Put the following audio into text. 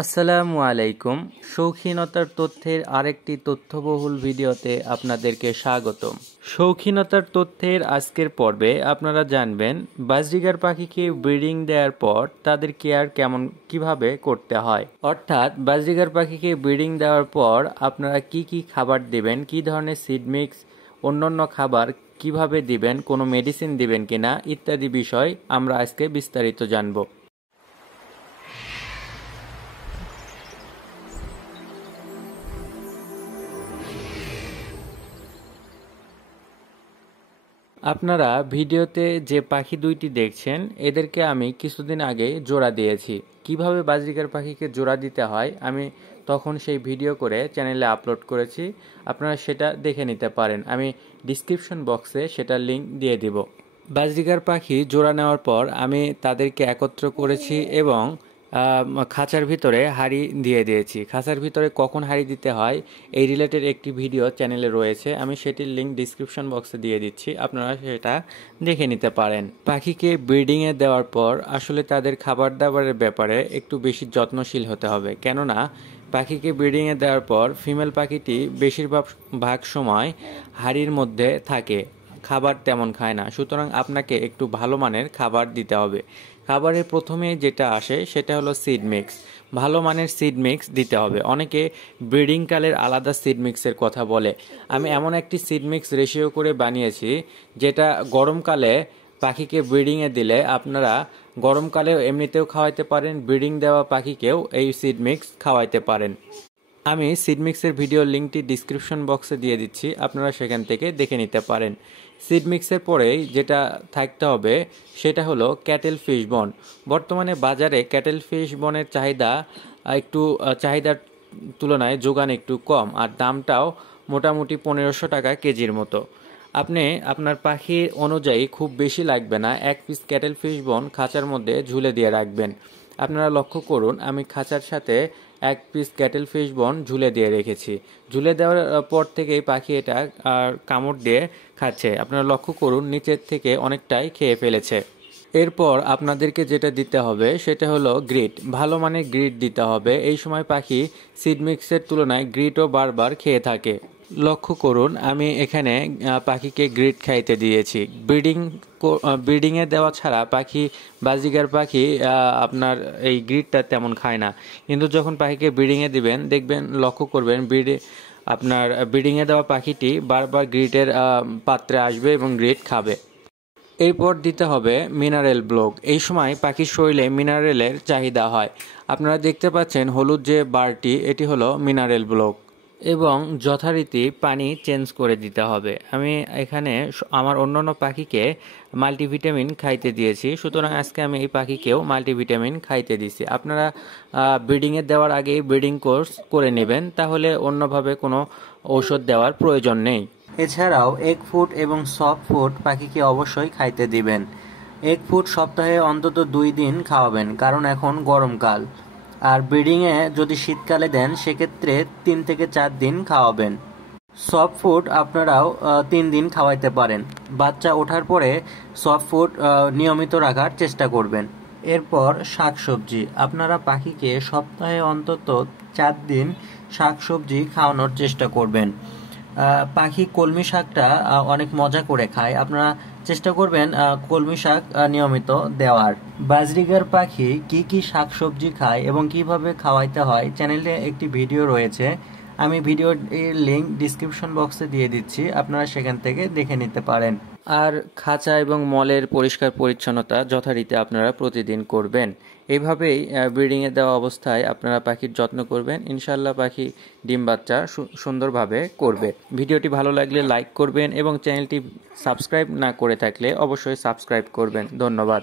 আসসালামু আলাইকুম। শৌখিনতার তথ্যের আরেকটি তথ্যবহুল ভিডিওতে আপনাদেরকে স্বাগতম। শৌখিনতার তথ্যের আজকের পর্বে আপনারা জানবেন বাজরিগার পাখিকে ব্রিডিং দেওয়ার পর তাদের কেয়ার কিভাবে করতে হয়, অর্থাৎ বাজরিগার পাখিকে ব্রিডিং দেওয়ার পর আপনারা কি কি খাবার দিবেন, কি ধরনের সিড মিক্স, অন্যান্য খাবার কিভাবে দিবেন, কোনো মেডিসিন দিবেন কিনা ইত্যাদি বিষয় আমরা আজকে বিস্তারিত জানব। আপনারা ভিডিওতে যে পাখি দুইটি দেখছেন এদেরকে আমি কিছুদিন আগে জোড়া দিয়েছি। কিভাবে বাজরিগার পাখিকে জোড়া দিতে হয় আমি তখন সেই ভিডিও করে চ্যানেলে আপলোড করেছি, আপনারা সেটা দেখে নিতে পারেন। আমি ডিসক্রিপশন বক্সে সেটার লিঙ্ক দিয়ে দিব। বাজরিগার পাখি জোড়া নেওয়ার পর আমি তাদেরকে একত্র করেছি এবং খাঁচার ভিতরে হাঁড়ি দিয়ে দিয়েছি। খাঁচার ভিতরে কখন হাঁড়ি দিতে হয় এই রিলেটেড একটি ভিডিও চ্যানেলে রয়েছে, আমি সেটির লিঙ্ক ডিসক্রিপশন বক্সে দিয়ে দিচ্ছি, আপনারা সেটা দেখে নিতে পারেন। পাখিকে ব্রিডিংয়ে দেওয়ার পর আসলে তাদের খাবার দাবারের ব্যাপারে একটু বেশি যত্নশীল হতে হবে, কেননা পাখিকে ব্রিডিংয়ে দেওয়ার পর ফিমেল পাখিটি বেশিরভাগ সময় হাঁড়ির মধ্যে থাকে, খাবার তেমন খায় না। সুতরাং আপনাকে একটু ভালো মানের খাবার দিতে হবে। খাবারের প্রথমে যেটা আসে সেটা হলো সিড মিক্স। ভালো মানের সিড মিক্স দিতে হবে। অনেকে ব্রিডিং কালের আলাদা সিড মিক্সের কথা বলে। আমি এমন একটি সিড মিক্স রেশিও করে বানিয়েছি যেটা গরমকালে পাখিকে ব্রিডিংয়ে দিলে আপনারা গরমকালেও এমনিতেও খাওয়াইতে পারেন, ব্রিডিং দেওয়া পাখিকেও এই সিড মিক্স খাওয়াইতে পারেন। আমি সিড মিক্সের ভিডিও লিঙ্কটি ডিসক্রিপশন বক্সে দিয়ে দিচ্ছি, আপনারা সেখান থেকে দেখে নিতে পারেন। সিড মিক্সের পরেই যেটা থাকতে হবে সেটা হলো ক্যাটেল ফিশ বন। বর্তমানে বাজারে ক্যাটেল ফিশ বনের চাহিদার তুলনায় যোগান একটু কম, আর দামটাও মোটামুটি 1500 টাকা কেজির মতো। আপনি আপনার পাখির অনুযায়ী খুব বেশি লাগবে না, 1 পিস ক্যাটেল ফিশ বন খাঁচার মধ্যে ঝুলে দিয়ে রাখবেন। আপনারা লক্ষ্য করুন আমি খাঁচার সাথে 1 পিস ক্যাটেল ফিশ বন ঝুলে দিয়ে রেখেছি। ঝুলে দেওয়ার পর থেকেই পাখি এটা কামড় দিয়ে খাচ্ছে। আপনারা লক্ষ্য করুন নিচের থেকে অনেকটাই খেয়ে ফেলেছে। এরপর আপনাদেরকে যেটা দিতে হবে সেটা হলো গ্রিট। ভালো মানের গ্রিট দিতে হবে। এই সময় পাখি সিড মিক্সের তুলনায় গ্রিটও বারবার খেয়ে থাকে। লক্ষ্য করুন আমি এখানে পাখিকে গ্রিট খাইতে দিয়েছি। ব্রিডিংয়ে দেওয়া ছাড়া বাজরিগার পাখি আপনার এই গ্রিটটা তেমন খায় না, কিন্তু যখন পাখিকে ব্রিডিংয়ে দিবেন দেখবেন, লক্ষ্য করবেন আপনার ব্রিডিংয়ে দেওয়া পাখিটি বারবার গ্রিটের পাত্রে আসবে এবং গ্রিট খাবে। এরপর দিতে হবে মিনারেল ব্লক। এই সময় পাখির শরীরে মিনারেলের চাহিদা হয়। আপনারা দেখতে পাচ্ছেন হলুদ যে বারটি, এটি হলো মিনারেল ব্লক, এবং যথারীতি পানি চেঞ্জ করে দিতে হবে। আমি এখানে আমার অন্যান্য পাখিকে মাল্টিভিটামিন খাইতে দিয়েছি, সুতরাং আজকে আমি এই পাখিকেও মাল্টিভিটামিন খাইতে দিয়েছি। আপনারা ব্রিডিংয়ে দেওয়ার আগেই ব্রিডিং কোর্স করে নেবেন, তাহলে অন্যভাবে কোনো ঔষধ দেওয়ার প্রয়োজন নেই। এছাড়াও এগ ফুড এবং সফট ফুড পাখিকে অবশ্যই খাইতে দিবেন। এগ ফুড সপ্তাহে অন্তত 2 দিন খাওয়াবেন, কারণ এখন গরমকাল। আর ব্রিডিংয়ে যদি শীতকালে দেন সেক্ষেত্রে 3 থেকে 4 দিন খাওয়াবেন। সফট ফুড আপনারাও 3 দিন খাওয়াইতে পারেন। বাচ্চা ওঠার পরে সফট ফুড নিয়মিত রাখার চেষ্টা করবেন। এরপর শাকসবজি। আপনারা পাখিকে সপ্তাহে অন্তত 4 দিন শাকসবজি খাওয়ানোর চেষ্টা করবেন। পাখি কলমি শাকটা অনেক মজা করে খায়, আপনারা চেষ্টা করবেন কলমি শাক নিয়মিত দেওয়ার। বাজরিগার পাখি কি কি শাকসবজি খায় এবং কিভাবে খাওয়াইতে হয় চ্যানেলে একটি ভিডিও রয়েছে, আমি ভিডিওর লিঙ্ক ডিসক্রিপশন বক্সে দিয়ে দিচ্ছি, আপনারা সেখান থেকে দেখে নিতে পারেন। আর খাঁচা এবং মলের পরিষ্কার পরিচ্ছন্নতা যথারীতি আপনারা প্রতিদিন করবেন। এইভাবেই ব্রিডিংয়ে দেওয়া অবস্থায় আপনারা পাখির যত্ন করবেন, ইনশাল্লাহ পাখি ডিম বাচ্চা সুন্দরভাবে করবে। ভিডিওটি ভালো লাগলে লাইক করবেন এবং চ্যানেলটি সাবস্ক্রাইব না করে থাকলে অবশ্যই সাবস্ক্রাইব করবেন। ধন্যবাদ।